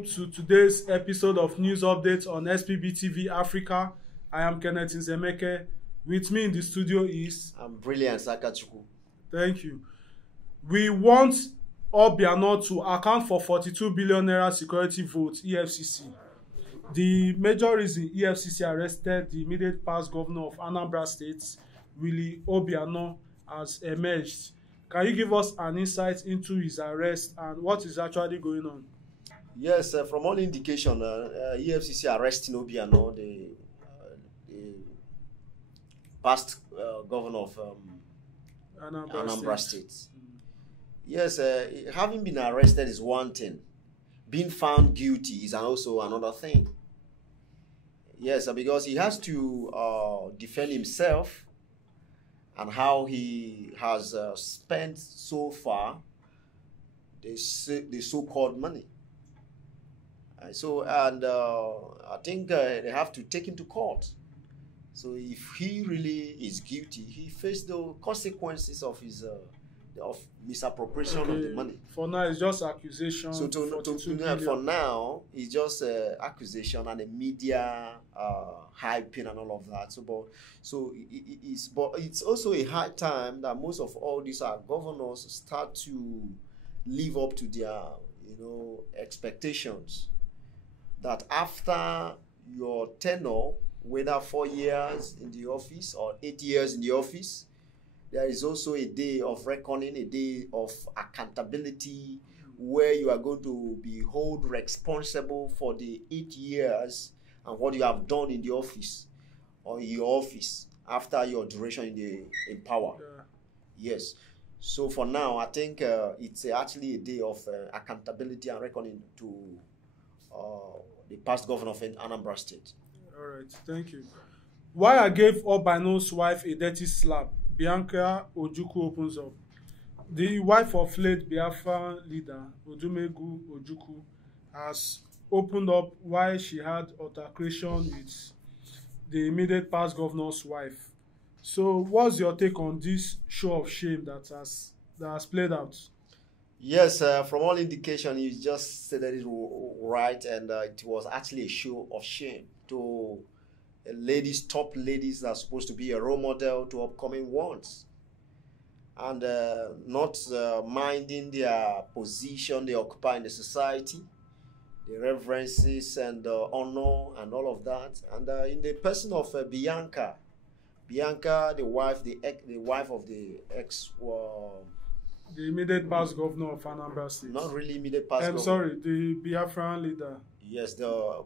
welcome to today's episode of News Updates on SPB TV Africa. I am Kenneth Nzemeke. With me in the studio is... I'm Brilliant Sakachuku. Thank you. We want Obiano to account for 42 billion naira security votes, Efcc. The major reason Efcc arrested the immediate past governor of Anambra State, Willie Obiano, has emerged. Can you give us an insight into his arrest and what is actually going on? Yes, from all indication, EFCC arresting Obiano, the past governor of Anambra State. Yes, having been arrested is one thing. Being found guilty is also another thing. Yes, because he has to defend himself and how he has spent so far the so-called money. I think they have to take him to court. So if he really is guilty, he faces the consequences of his of misappropriation of the money. For now, it's just accusation. So for now, it's just accusation and the media hyping and all of that. But it's also a high time that most of all these governors start to live up to their expectations. That after your tenure, whether 4 years in the office or 8 years in the office, there is also a day of reckoning, a day of accountability, where you are going to be held responsible for the 8 years and what you have done in the office or in your office after your duration in power. Yeah. Yes. So for now, I think it's actually a day of accountability and reckoning to the past governor of Anambra State. All right, thank you. Why I gave Obiano's wife a dirty slap, Bianca Ojuku opens up. The wife of late Biafra leader, Bianca Ojuku, has opened up why she had altercation with the immediate past governor's wife. So what's your take on this show of shame that has played out? Yes, from all indication, you just said that it right, and it was actually a show of shame to top ladies that are supposed to be a role model to upcoming ones, and not minding their position they occupy in the society, the reverences and honor and all of that. And in the person of Bianca, the wife of the ex. The immediate past governor of Anambra State. Not really immediate past governor. Sorry, the Biafran leader. Yes, the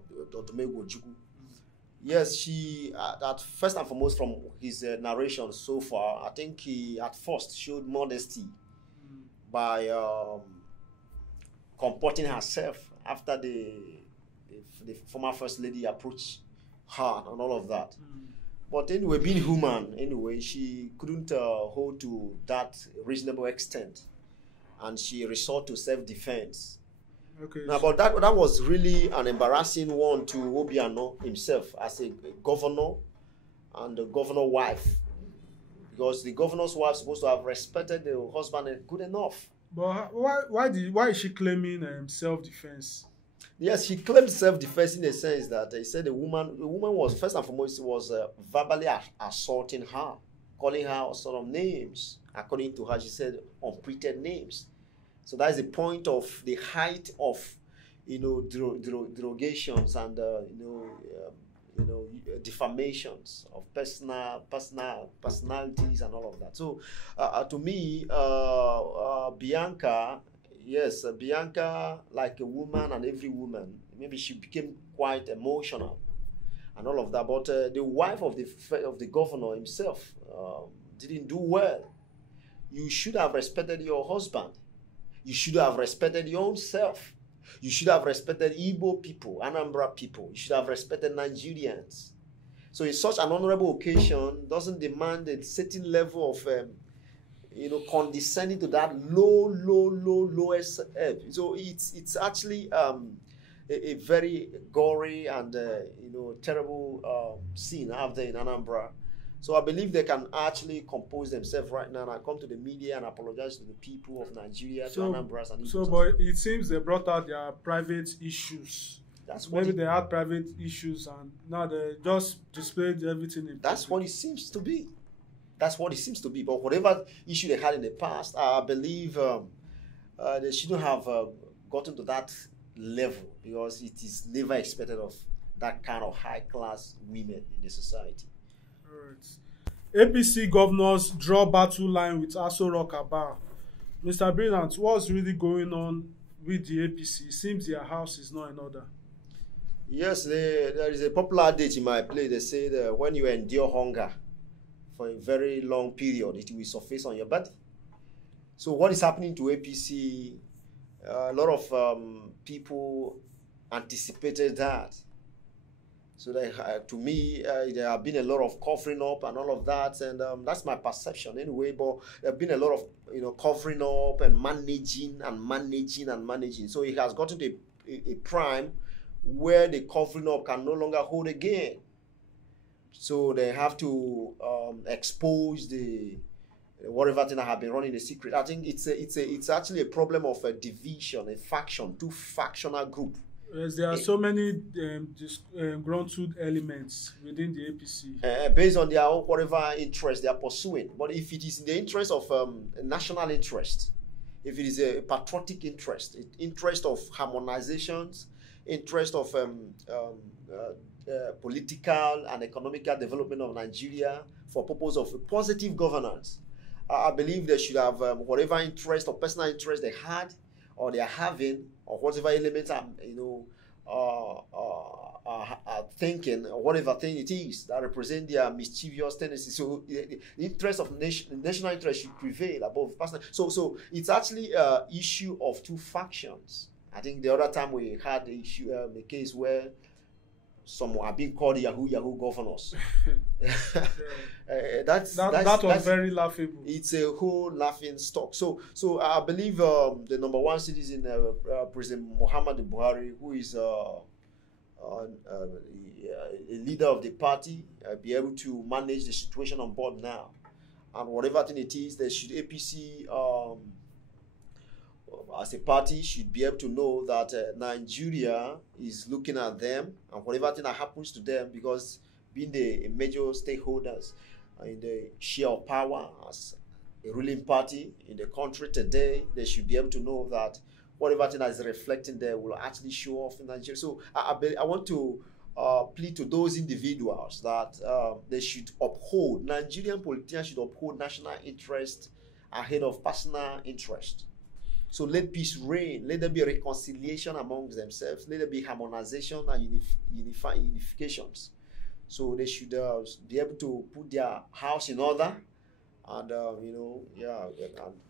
Bianca Ojuku. Yes, she, at first and foremost from his narration so far, I think he at first showed modesty by comporting herself after the former first lady approached her and all of that. But anyway, being human, she couldn't hold to that reasonable extent, and she resorted to self-defense. Okay. Now, but that was really an embarrassing one to Obiano himself as a governor and the governor's wife, because the governor's wife is supposed to have respected the husband good enough. But why is she claiming self-defense? Yes, she claimed self-defense in the sense that he said the woman was, first and foremost, verbally assaulting her, calling her sort of names. According to her, she said unpretended names. So that is the point of the height of, derogations and defamations of personalities and all of that. So to me, Bianca. Yes, Bianca, like a woman and every woman, maybe she became quite emotional and all of that. But the wife of the governor himself didn't do well. You should have respected your husband. You should have respected your own self. You should have respected Igbo people, Anambra people. You should have respected Nigerians. So in such an honorable occasion, doesn't demand a certain level of condescending to that lowest ebb. So it's actually a very gory and terrible scene out there in Anambra. So I believe they can actually compose themselves right now and come to the media and apologize to the people of Nigeria, to Anambra and Igbo. So, but it seems they brought out their private issues. That's what maybe they had private issues and now they just displayed everything in That's what it seems to be. That's what it seems to be. But whatever issue they had in the past, I believe they shouldn't have gotten to that level because it is never expected of that kind of high-class women in the society. Right. APC governors draw battle line with Aso Rock Aba. Mr. Brilliant, what's really going on with the APC? It seems their house is not in order. Yes, there is a popular adage in my place. They say that when you endure hunger for a very long period, it will surface on your body. So what is happening to APC? A lot of people anticipated that. So to me, there have been a lot of covering up and all of that, and that's my perception anyway. But there have been a lot of covering up and managing. So it has gotten to a prime where the covering up can no longer hold again. So they have to expose the whatever thing that have been running a secret. I think it's actually a problem of a division, a faction, two factional group. Yes, there are so many ground-truth elements within the APC. Based on their own whatever interest they are pursuing. But if it is in the interest of national interest, if it is a patriotic interest, interest of harmonizations, interest of political and economical development of Nigeria for purpose of positive governance, I believe they should have whatever interest or personal interest they had or they are having, or whatever elements are thinking, or whatever thing it is that represent their mischievous tendencies. So the interest of national interest should prevail above personal. So it's actually an issue of two factions. I think the other time we had the issue, a case where some are being called Yahoo governors. That was very laughable. It's a whole laughing stock. So I believe the number one citizen, President Muhammadu Buhari, who is a leader of the party, be able to manage the situation on board now. And whatever thing it is, they should APC as a party should be able to know that Nigeria is looking at them and whatever thing that happens to them, because being the major stakeholders in the share of power as a ruling party in the country today, they should be able to know that whatever thing that is reflecting there will actually show off in Nigeria. So I want to plead to those individuals that they should uphold, Nigerian politicians should uphold national interest ahead of personal interest. So let peace reign. Let there be a reconciliation amongst themselves. Let there be harmonization and unifications. So they should be able to put their house in order, and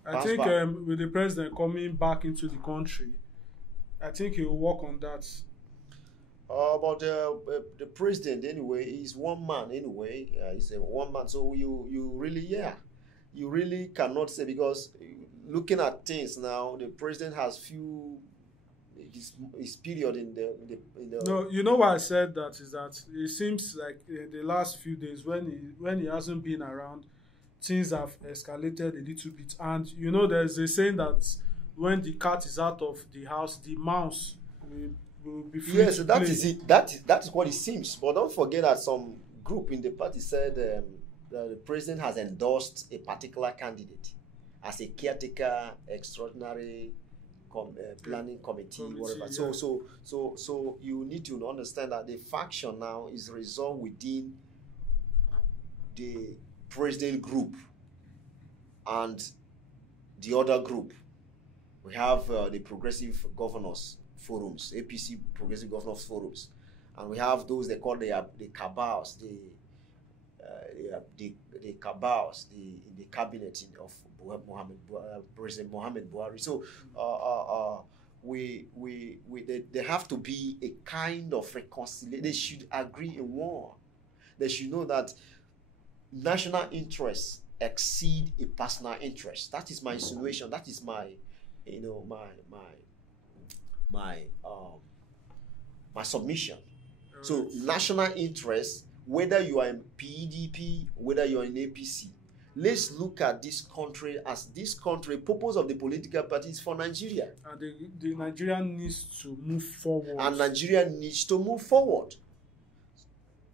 I think with the president coming back into the country, I think he will work on that. But the president anyway is one man anyway. He's a one man. So you really cannot say, because looking at things now, the president has his period in the. No, you know why I said that is that it seems like the last few days when he hasn't been around, things have escalated a little bit. And there's a saying that when the cat is out of the house, the mouse will be free. Yes, that is it. That is what it seems. But don't forget that some group in the party said that the president has endorsed a particular candidate as a caretaker, extraordinary planning committee, whatever. Yeah. So you need to understand that the faction now is resolved within the president group and the other group. We have the progressive governors forums, APC progressive governors forums, and we have those they call the cabals, the cabals, in the cabinet of President Muhammad Buhari. So they have to be a kind of reconciliation. They should agree in one. They should know that national interests exceed a personal interest. That is my insinuation. That is my submission. So national interests whether you are in PDP, whether you are in APC, let's look at this country as this country. Purpose of the political party is for Nigeria. And the Nigeria needs to move forward. And Nigeria needs to move forward.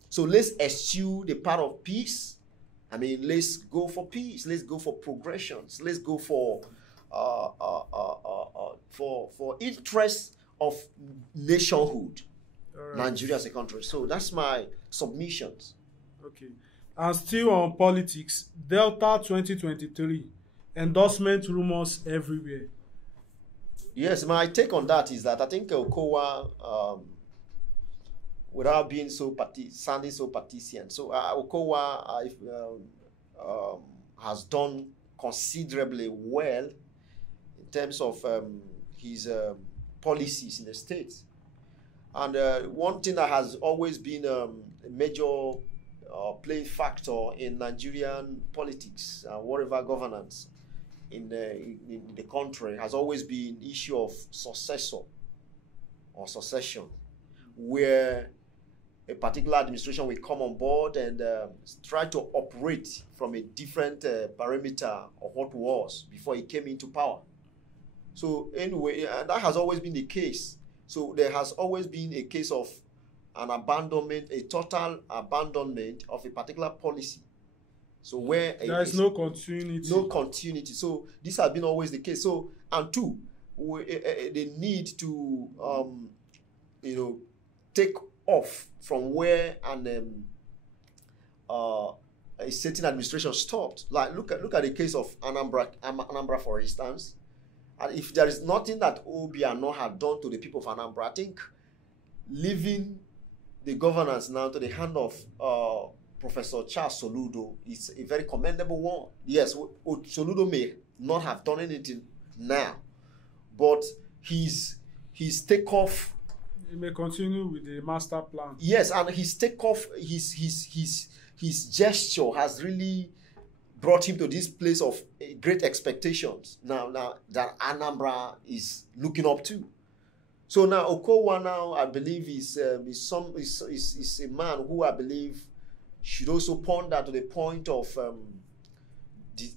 So let's eschew the part of peace. I mean, let's go for peace. Let's go for progressions. Let's go for interest of nationhood. Right. Nigeria as a country. So that's my submissions. Okay. And still on politics, Delta 2023, endorsement rumors everywhere. Yes, my take on that is that I think Okowa, without being sounding so partisan, so Okowa has done considerably well in terms of his policies in the states. And one thing that has always been a major playing factor in Nigerian politics and whatever governance in the country has always been issue of successor or succession, where a particular administration will come on board and try to operate from a different parameter of what was before he came into power. So anyway, that has always been the case. So there has always been a case of an abandonment, a total abandonment of a particular policy. So where there is no continuity. No continuity. So this has been always the case. So, and two, the need to take off from where a certain administration stopped. Like look at the case of Anambra, for instance. And if there is nothing that Obiano had done to the people of Anambra, I think leaving the governance now to the hand of Professor Charles Soludo is a very commendable one. Yes, Soludo may not have done anything now, but his takeoff. He may continue with the master plan. Yes, and his takeoff, his gesture has really brought him to this place of great expectations. Now that Anambra is looking up to. So now Okowa now, I believe, is a man who I believe should also ponder to the point of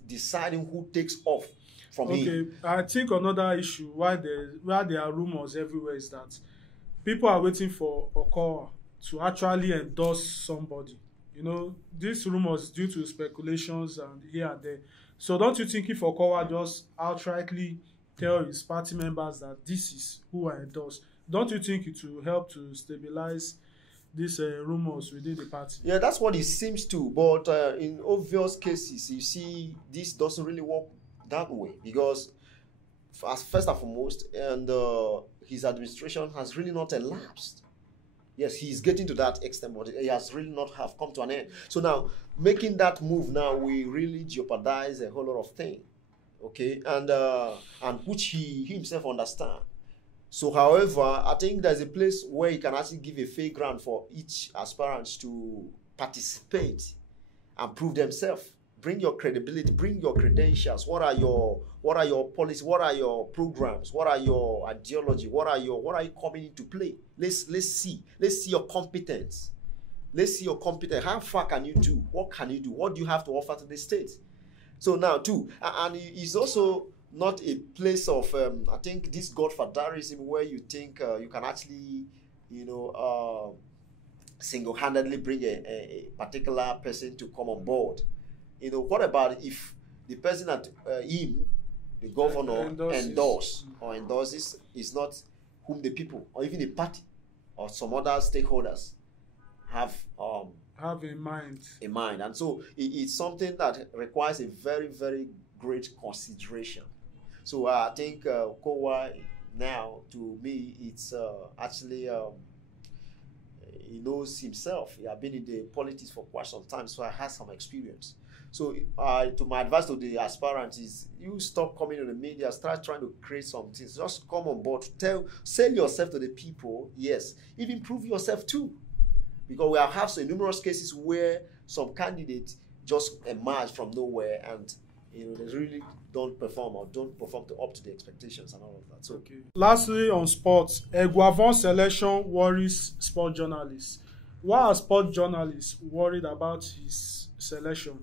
deciding who takes off from him. Okay, I think another issue why there are rumors everywhere is that people are waiting for Okowa to actually endorse somebody. You know, these rumors due to speculations and here and there. So don't you think if Okowa just outrightly tell his party members that this is who I endorse, don't you think it will help to stabilize these rumors within the party? Yeah, that's what it seems to. But in obvious cases, you see, this doesn't really work that way because, first and foremost, and his administration has really not elapsed. Yes, he's getting to that extent, but he has really not have come to an end. So now, making that move now will really jeopardize a whole lot of things. Okay, and which he himself understands. So, however, I think there's a place where he can actually give a fair ground for each aspirant to participate and prove themselves. Bring your credibility, bring your credentials. What are your policies? What are your programs? What are your ideology? What are you coming into play? Let's see your competence. Let's see your competence. How far can you do? What can you do? What do you have to offer to the state? So now too, and it's also not a place of I think this godfatherism where you think you can actually single-handedly bring a particular person to come on board. You know, what about if the person that him, the governor, endorses is not whom the people or even the party or some other stakeholders have in mind. And so it's something that requires a very, very great consideration. So I think Kowa now, to me, it's actually he knows himself. He has been in the politics for quite some time, so I have some experience. So to my advice to the aspirants is you stop coming to the media, start trying to create some things. Just come on board, sell yourself to the people, yes. Even prove yourself too. Because we have some numerous cases where some candidates just emerge from nowhere and they really don't perform up to the expectations and all of that. So, okay. Lastly, on sports, Eguavon selection worries sport journalists. Why are sport journalists worried about his selection?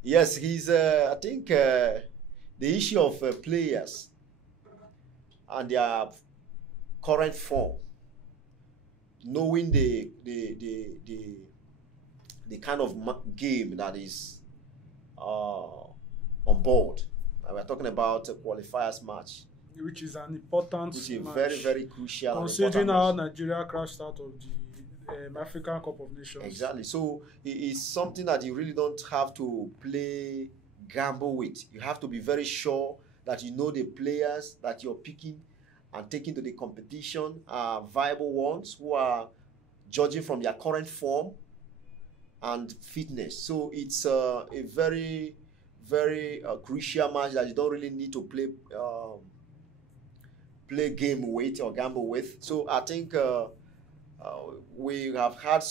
Yes, he's. I think the issue of players and their current form, knowing the kind of game that is on board. We're talking about a qualifiers match, which is an important which is match, very, very crucial. Considering how Nigeria crashed out of the African Cup of Nations. Exactly. So it's something that you really don't have to gamble with. You have to be very sure that you know the players that you're picking and taking to the competition are viable ones who are judging from their current form and fitness. So it's a very, very crucial match that you don't really need to play game with or gamble with. So I think we have had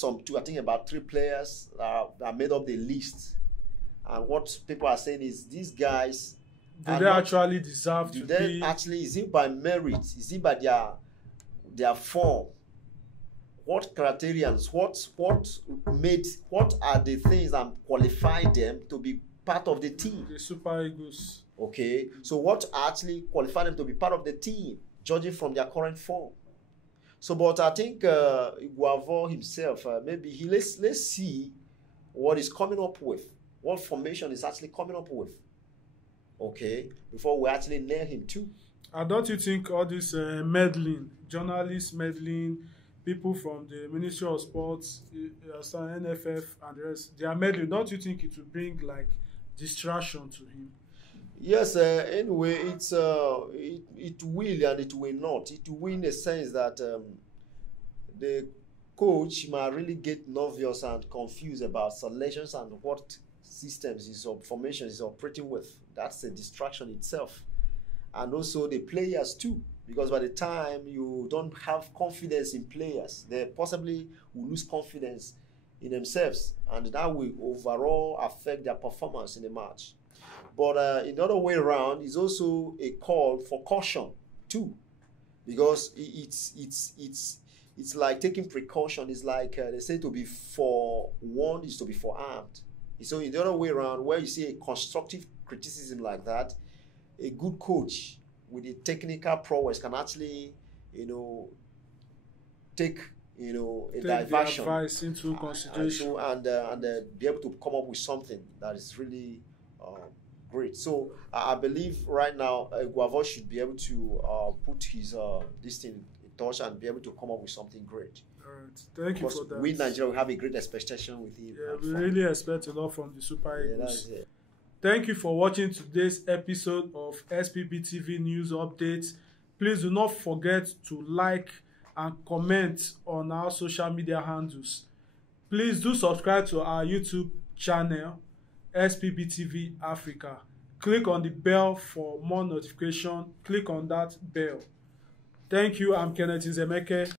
about 3 players that made up the list. And what people are saying is these guys, do they actually deserve to be? Actually, is it by merit? Is it by their form? What criterions? What are the things that qualify them to be part of the team? The Super Eagles. Okay, so what actually qualify them to be part of the team, judging from their current form? So, but I think Guavo himself, maybe let's see what he's coming up with, what formation is actually coming up with. Okay, before we actually nail him too. And don't you think all this meddling, journalists meddling, people from the Ministry of Sports, NFF and the rest, they are meddling? Don't you think it will bring like distraction to him? Yes, anyway, it will and it will not. It will in the sense that the coach might really get nervous and confused about selections and what systems his formation is operating with. That's a distraction itself. And also the players too, because by the time you don't have confidence in players, they possibly will lose confidence in themselves, and that will overall affect their performance in the match. But in the other way around, is also a call for caution too, because it's like taking precaution. It's like they say to be forewarned is to be forearmed. So in the other way around, where you see a constructive criticism like that, a good coach with a technical prowess can actually, take a diversion, the advice into consideration, and be able to come up with something that is really great. So I believe right now Guavo should be able to put his this thing in touch and be able to come up with something great. All right, thank you for that. We in Nigeria will have a great expectation with him. Yeah, we really expect a lot from the Super Eagles. That's it. Thank you for watching today's episode of SPB TV News Updates. Please do not forget to like and comment on our social media handles. Please do subscribe to our YouTube channel, SPB TV Africa. Click on the bell for more notification. Click on that bell. Thank you. I'm Kenneth Nzemeke.